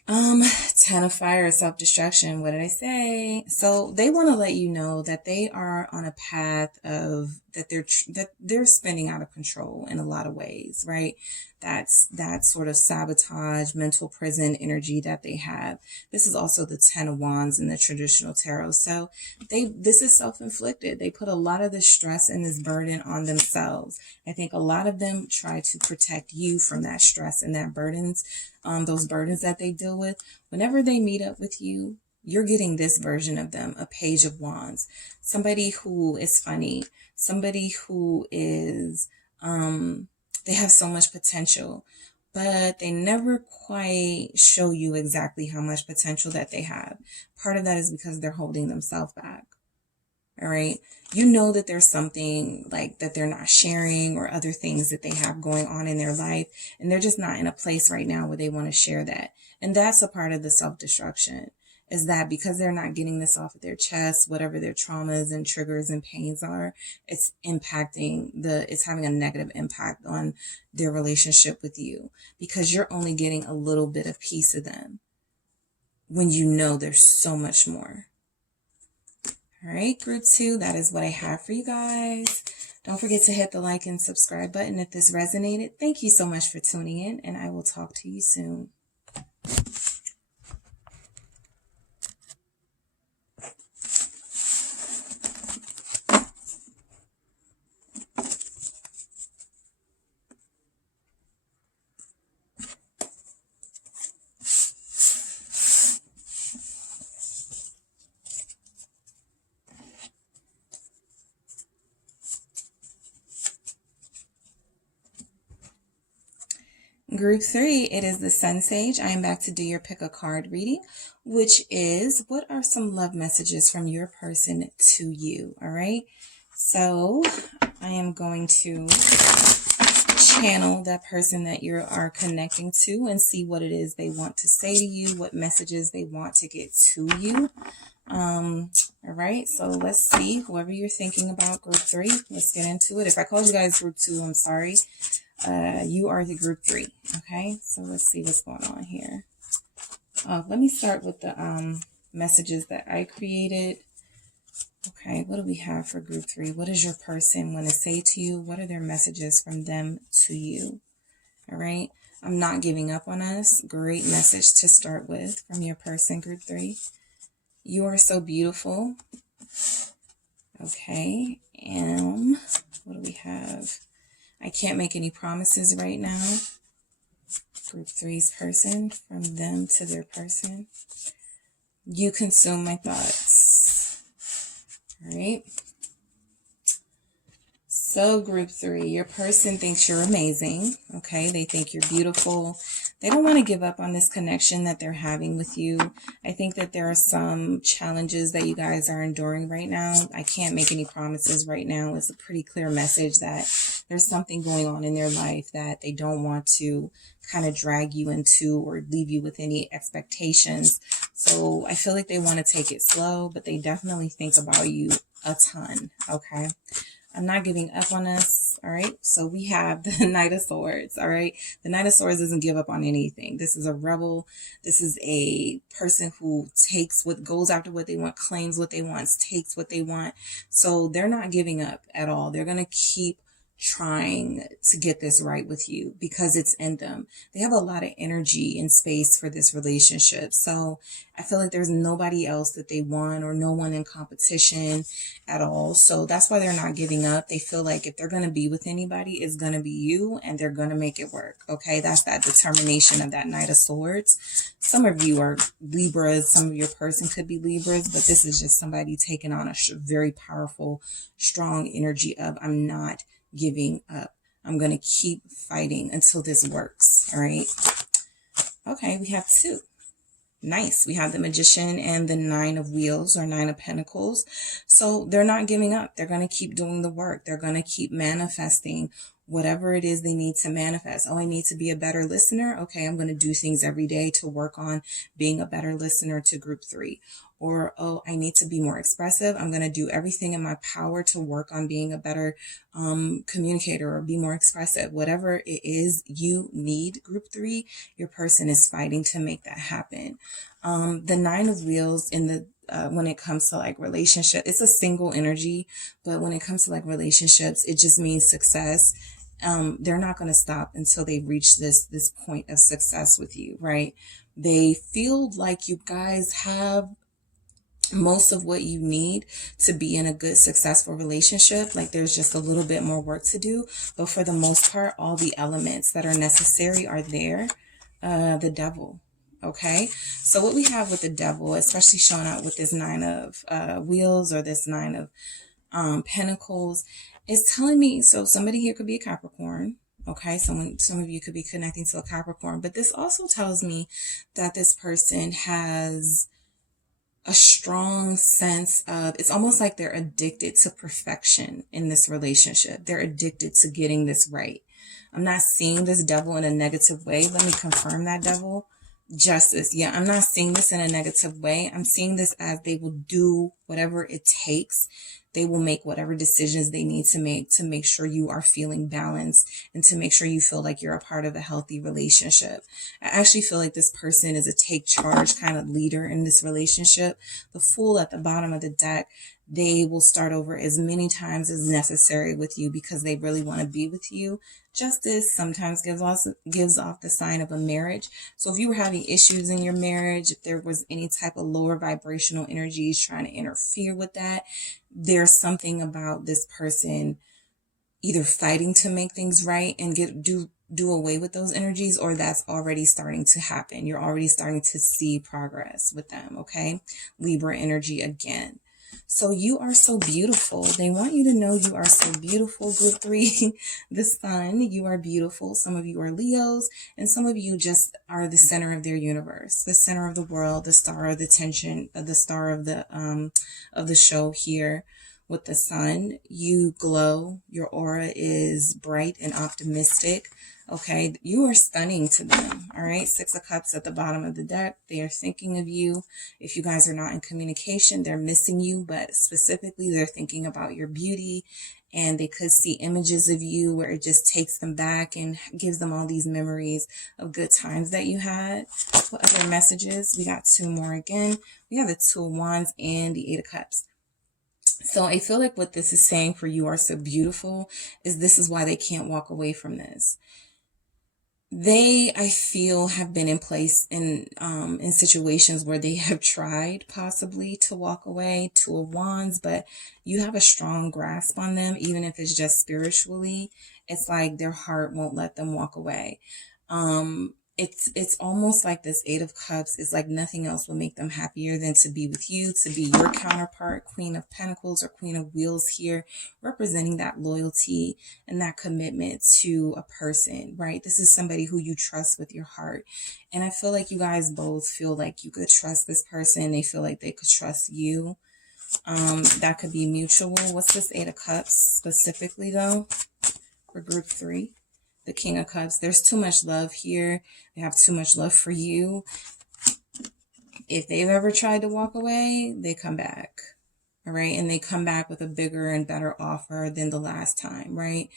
10 of Fire, self-destruction. What did I say? So they want to let you know that they are on a path of that they're spinning out of control in a lot of ways, right? That's that sort of sabotage, mental prison energy that they have. This is also the 10 of Wands in the traditional tarot. So this is self-inflicted. They put a lot of this stress and this burden on themselves. I think a lot of them try to protect you from that stress and that burdens, those burdens that they deal with. Whenever they meet up with you, you're getting this version of them, a Page of Wands, somebody who is funny, somebody who is, they have so much potential, but they never quite show you exactly how much potential that they have. Part of that is because they're holding themselves back. All right. You know that there's something like that they're not sharing, or other things that they have going on in their life, and they're just not in a place right now where they want to share that. And that's a part of the self-destruction, is that because they're not getting this off of their chest, whatever their traumas and triggers and pains are, it's having a negative impact on their relationship with you, because you're only getting a little bit of piece of them when you know there's so much more. All right, group 2, that is what I have for you guys. Don't forget to hit the like and subscribe button if this resonated. Thank you so much for tuning in, and I will talk to you soon. Group 3, it is the Sun Sage. I am back to do your pick a card reading, which is, what are some love messages from your person to you? All right. So I am going to channel that person that you are connecting to and see what it is they want to say to you, what messages they want to get to you. All right, so let's see, whoever you're thinking about, group 3, let's get into it. If I called you guys group 2, I'm sorry. You are the group 3. Okay, so let's see what's going on here. Let me start with the messages that I created. Okay, what do we have for group 3? What does your person want to say to you? What are their messages from them to you? All right, I'm not giving up on us. Great message to start with from your person, group 3. You are so beautiful. Okay, what do we have? I can't make any promises right now. Group 3's person, from them to their person. You consume my thoughts. All right. So group 3, your person thinks you're amazing. Okay, they think you're beautiful. They don't want to give up on this connection that they're having with you. I think that there are some challenges that you guys are enduring right now. I can't make any promises right now. It's a pretty clear message that there's something going on in their life that they don't want to kind of drag you into or leave you with any expectations. So I feel like they want to take it slow, but they definitely think about you a ton. Okay. I'm not giving up on us. All right. So we have the Knight of Swords. All right. The Knight of Swords doesn't give up on anything. This is a rebel. This is a person who goes after what they want, claims what they want, takes what they want. So they're not giving up at all. They're going to keep trying to get this right with you because it's in them. They have a lot of energy and space for this relationship. So I feel like there's nobody else that they want, or no one in competition at all. So that's why they're not giving up. They feel like if they're going to be with anybody, it's going to be you, and they're going to make it work. Okay. That's that determination of that Knight of Swords. Some of you are Libras. Some of your person could be Libras, but this is just somebody taking on a very powerful, strong energy of, I'm not giving up. I'm going to keep fighting until this works. All right. Okay. We have 2. Nice. We have the Magician and the 9 of Wheels, or 9 of Pentacles. So they're not giving up. They're going to keep doing the work. They're going to keep manifesting whatever it is they need to manifest. Oh, I need to be a better listener. Okay. I'm going to do things every day to work on being a better listener to group 3. Or, oh, I need to be more expressive. I'm going to do everything in my power to work on being a better communicator, or be more expressive. Whatever it is you need, group 3, your person is fighting to make that happen. The 9 of Wheels in the when it comes to like relationship, it's a single energy, but when it comes to like relationships, it just means success. They're not going to stop until they reach this point of success with you, right? They feel like you guys have most of what you need to be in a good, successful relationship. Like there's just a little bit more work to do, but for the most part, all the elements that are necessary are there. The Devil. Okay, so what we have with the devil, especially showing up with this 9 of wheels or this 9 of pentacles, is telling me, so somebody here could be a Capricorn. Okay, some of you could be connecting to a Capricorn, but this also tells me that this person has a strong sense of, it's almost like they're addicted to perfection in this relationship. They're addicted to getting this right. I'm not seeing this devil in a negative way. Let me confirm that, devil. Justice. Yeah, I'm not seeing this in a negative way. I'm seeing this as they will do whatever it takes. They will make whatever decisions they need to make sure you are feeling balanced and to make sure you feel like you're a part of a healthy relationship. I actually feel like this person is a take charge kind of leader in this relationship. The Fool at the bottom of the deck, they will start over as many times as necessary with you because they really want to be with you. Justice sometimes gives off the sign of a marriage. So if you were having issues in your marriage, if there was any type of lower vibrational energies trying to interfere with that, there's something about this person either fighting to make things right and do away with those energies, or that's already starting to happen. You're already starting to see progress with them. Okay, Libra energy again. So you are so beautiful. They want you to know you are so beautiful, group 3. The sun, you are beautiful. Some of you are Leos, and some of you just are the center of their universe, the center of the world, the star of the tension, the star of the show here. With the sun, you glow. Your aura is bright and optimistic. Okay, you are stunning to them. All right, 6 of Cups at the bottom of the deck. They are thinking of you. If you guys are not in communication, they're missing you, but specifically they're thinking about your beauty, and they could see images of you where it just takes them back and gives them all these memories of good times that you had. What other messages? We got 2 more again. We have the 2 of Wands and the 8 of Cups. So I feel like what this is saying for you are so beautiful is this is why they can't walk away from this. They, I feel, have been in place in situations where they have tried possibly to walk away. 2 of Wands, but you have a strong grasp on them, even if it's just spiritually. It's like their heart won't let them walk away. It's almost like this 8 of Cups is like nothing else will make them happier than to be with you, to be your counterpart. Queen of Pentacles or Queen of Wheels here, representing that loyalty and that commitment to a person, right? This is somebody who you trust with your heart. And I feel like you guys both feel like you could trust this person. They feel like they could trust you. That could be mutual. What's this 8 of Cups specifically though for group 3? The King of Cups. There's too much love here. They have too much love for you. If they've ever tried to walk away, they come back. All right. And they come back with a bigger and better offer than the last time, right?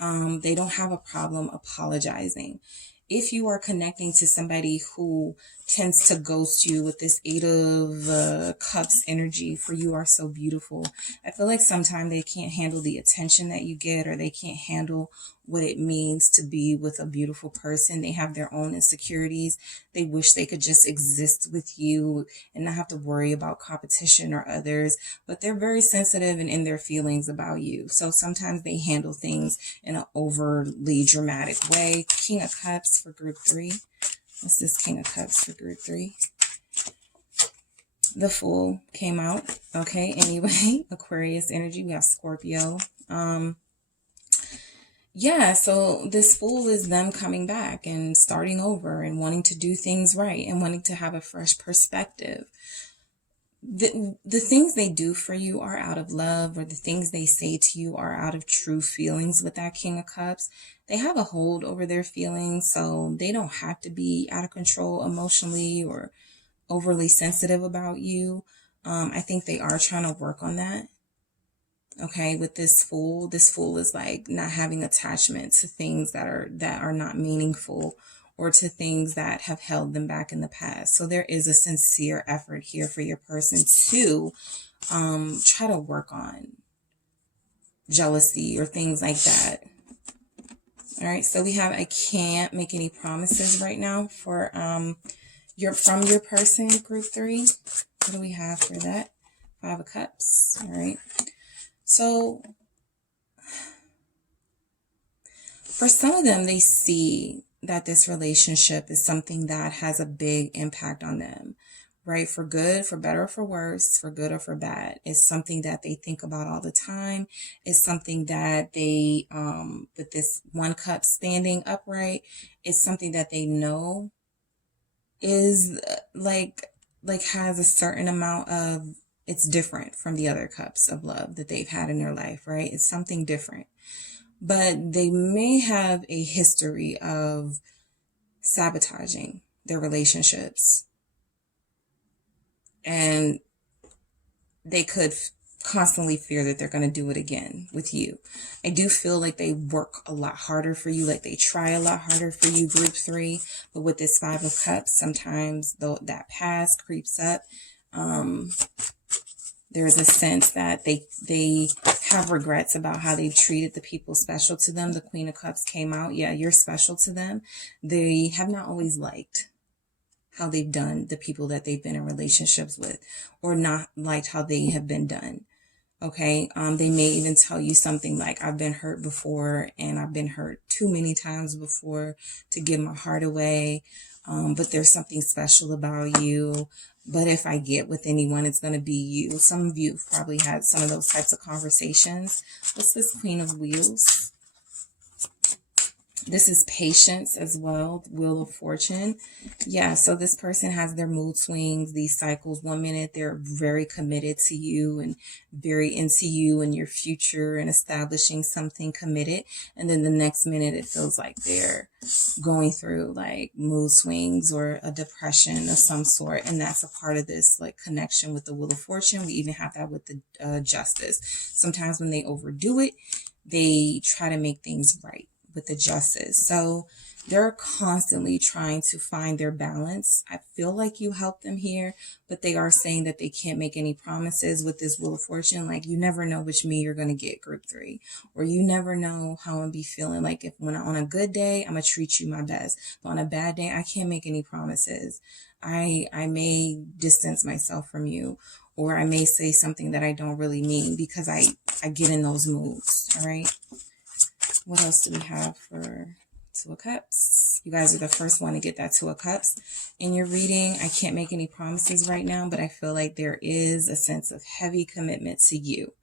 They don't have a problem apologizing. If you are connecting to somebody who tends to ghost you with this 8 of Cups energy, for you are so beautiful, I feel like sometimes they can't handle the attention that you get, or they can't handle what it means to be with a beautiful person. They have their own insecurities. They wish they could just exist with you and not have to worry about competition or others, but they're very sensitive and in their feelings about you. So sometimes they handle things in an overly dramatic way. King of Cups for group 3. What's this King of Cups for group 3? The Fool came out. Okay, anyway, Aquarius energy. We have Scorpio. Yeah, so this Fool is them coming back and starting over and wanting to do things right and wanting to have a fresh perspective. The things they do for you are out of love, or the things they say to you are out of true feelings. With that King of Cups, they have a hold over their feelings, so they don't have to be out of control emotionally or overly sensitive about you. I think they are trying to work on that. Okay, with this Fool is like not having attachment to things that are not meaningful, or to things that have held them back in the past. So there is a sincere effort here for your person to try to work on jealousy or things like that. All right, so we have, I can't make any promises right now for from your person, group 3. What do we have for that? 5 of Cups. All right. So for some of them, they see that this relationship is something that has a big impact on them, right? For good, for better, or for worse, for good or for bad. It's something that they think about all the time. It's something that they, with this one cup standing upright, it's something that they know is like has a certain amount of, it's different from the other cups of love that they've had in their life, right? It's something different. But they may have a history of sabotaging their relationships. And they could constantly fear that they're going to do it again with you. I do feel like they work a lot harder for you, like they try a lot harder for you, group 3. But with this 5 of Cups, sometimes though that past creeps up. There's a sense that they have regrets about how they've treated the people special to them. The Queen of Cups came out. Yeah, you're special to them. They have not always liked how they've done the people that they've been in relationships with, or not liked how they have been done. Okay. They may even tell you something like, I've been hurt before, and I've been hurt too many times before to give my heart away. But there's something special about you. But if I get with anyone, it's going to be you. Some of you have probably had some of those types of conversations. What's this Queen of Wheels? This is patience as well, Wheel of Fortune. Yeah, so this person has their mood swings, these cycles. One minute they're very committed to you and very into you and your future and establishing something committed. And then the next minute it feels like they're going through like mood swings or a depression of some sort. And that's a part of this like connection with the Wheel of Fortune. We even have that with the Justice. Sometimes when they overdo it, they try to make things right with the Justice. So they're constantly trying to find their balance. I feel like you help them here, but they are saying that they can't make any promises with this Wheel of Fortune. Like, you never know which me you're going to get, group 3, or you never know how I'm going to be feeling. Like, if when on a good day, I'm going to treat you my best, but on a bad day, I can't make any promises. I may distance myself from you, or I may say something that I don't really mean because I get in those moods. All right. What else do we have for 2 of Cups? You guys are the first one to get that 2 of Cups in your reading. I can't make any promises right now, but I feel like there is a sense of heavy commitment to you,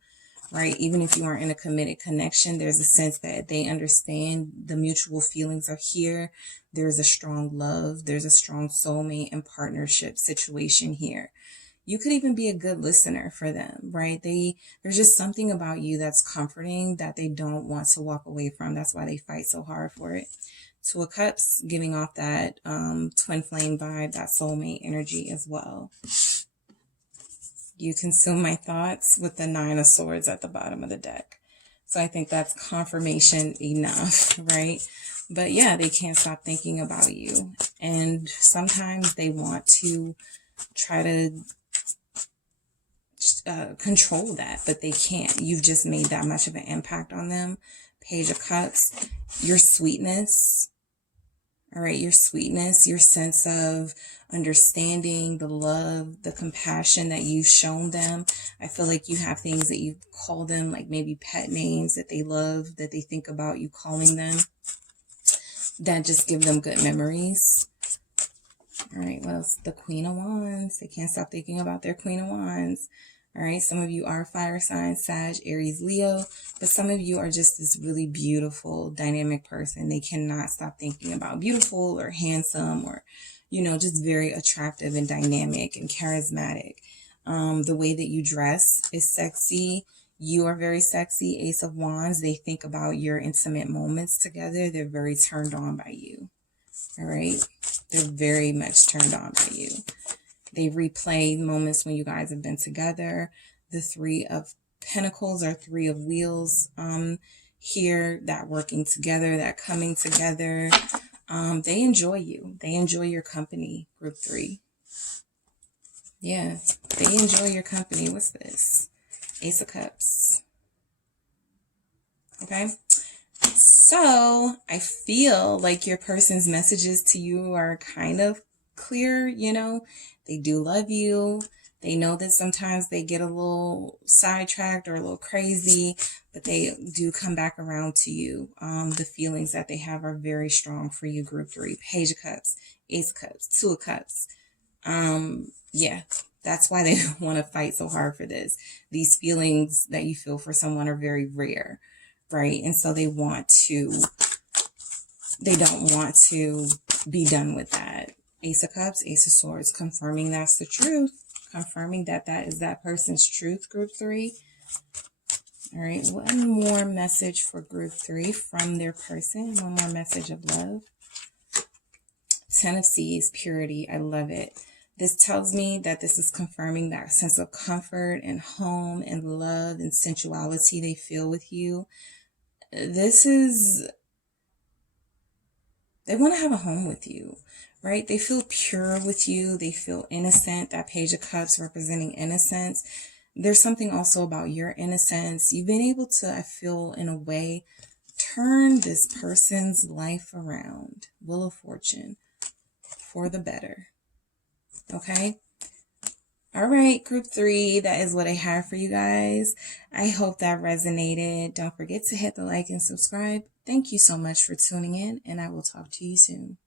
right? Even if you aren't in a committed connection, there's a sense that they understand the mutual feelings are here. There's a strong love. There's a strong soulmate and partnership situation here. You could even be a good listener for them, right? There's just something about you that's comforting that they don't want to walk away from. That's why they fight so hard for it. 2 of Cups, giving off that twin flame vibe, that soulmate energy as well. You consume my thoughts with the 9 of Swords at the bottom of the deck. So I think that's confirmation enough, right? But yeah, they can't stop thinking about you. And sometimes they want to try to control that, but they can't. You've just made that much of an impact on them. Page of Cups, your sweetness, all right, your sweetness, your sense of understanding, the love, the compassion that you've shown them. I feel like you have things that you call them, like maybe pet names that they love, that they think about you calling them, that just give them good memories. All right, what else? The Queen of Wands. They can't stop thinking about their Queen of Wands. All right, some of you are fire signs, Sag, Aries, Leo, but some of you are just this really beautiful, dynamic person. They cannot stop thinking about beautiful or handsome or, you know, just very attractive and dynamic and charismatic. The way that you dress is sexy. You are very sexy. Ace of Wands. They think about your intimate moments together. They're very turned on by you. All right. They're very much turned on by you. They replay moments when you guys have been together. The 3 of Pentacles or 3 of Wheels here, that working together, that coming together. They enjoy you. They enjoy your company, group 3. Yeah, they enjoy your company. What's this? Ace of Cups. Okay. So I feel like your person's messages to you are kind of clear, you know. They do love you. They know that sometimes they get a little sidetracked or a little crazy, but they do come back around to you. The feelings that they have are very strong for you, group 3. Page of Cups, Ace of Cups, Two of Cups. Yeah, that's why they want to fight so hard for this. These feelings that you feel for someone are very rare, right? And so they don't want to be done with that. Ace of Cups, Ace of Swords, confirming that's the truth. Confirming that that is that person's truth, group 3. All right, one more message for group 3 from their person. One more message of love. 10 of Seas, purity. I love it. This tells me that this is confirming that sense of comfort and home and love and sensuality they feel with you. This is, they want to have a home with you, right? They feel pure with you. They feel innocent. That Page of Cups representing innocence. There's something also about your innocence. You've been able to, I feel, in a way, turn this person's life around. Wheel of Fortune, for the better. Okay? All right, group 3, that is what I have for you guys. I hope that resonated. Don't forget to hit the like and subscribe. Thank you so much for tuning in, and I will talk to you soon.